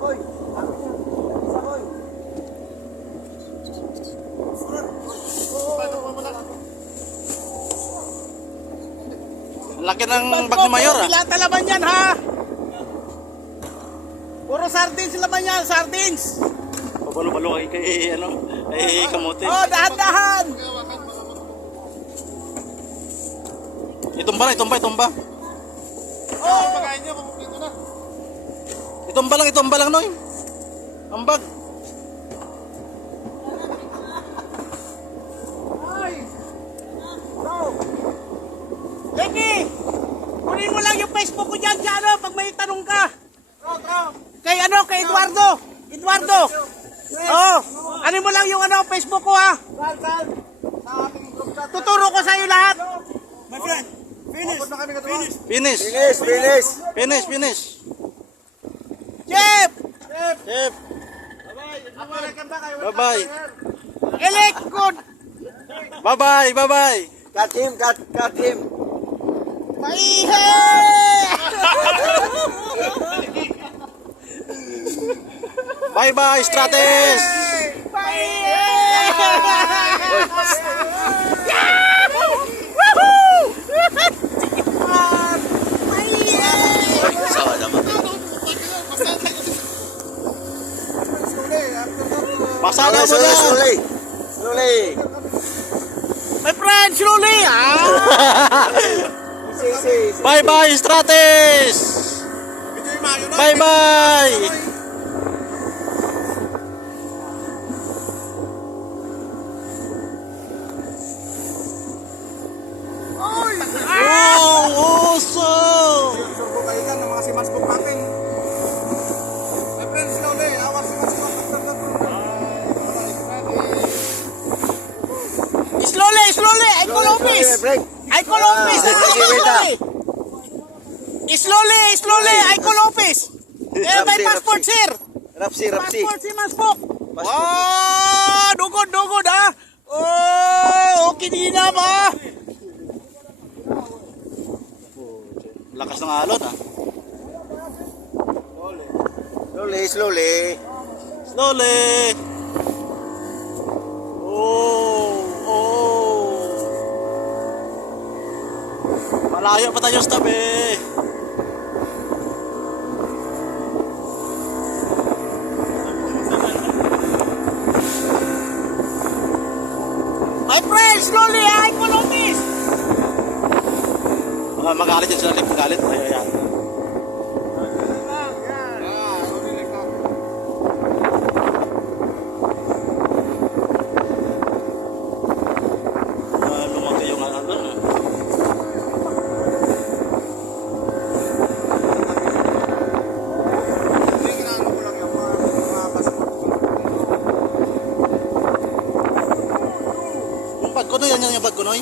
Koy. Isa, Koy. Laki ng bag ni Mayor ah. Lahat na laman yan ha. Puro sardines laman yan, sardines. Pabalo-balo kay ano, kay kamote. Oh, dahan-dahan. Itumba. Oh, Pagkain niya, papukin ko na. Itumba lang noy. Ang bag. ay. Go. Leki, kunin mo lang yung Facebook ko dyan, pag may tanong ka. Kay Eduardo. Oh, ano mo lang yung Facebook ko ha. Tuturo ko sa iyo lahat. My friend, Finish. Finish. Jeff, Chef. Bye-bye. Elekod, Bye-bye. Cut him. Maihe. Bye-bye, Strates. Maihe. Sawa naman. Pasada mo yan. Slowly. My friend, slowly. Easy. Bye-bye, Strates. Bye-bye. Wow, awesome. Surbo kayo dyan ng mga simansbok natin. My friend, slowly. Awar simansbok. Slowly. Ay kolopis. Break. Slowly. Ay kolopis. Eh, may passport, sir. Rapsi. Passport si Maspok. Wow, dugod ha. Oh, okay din na ba? Lakas ng alon ah. Slowly. Oh. Malayo pa tayo sa tabi. My friend, slowly ha. Ay kolopis. Magalit yan sila. Magalit. Ayan. Lumaki yung ano doon ah. Yung bag ko no, yan yung bag ko no.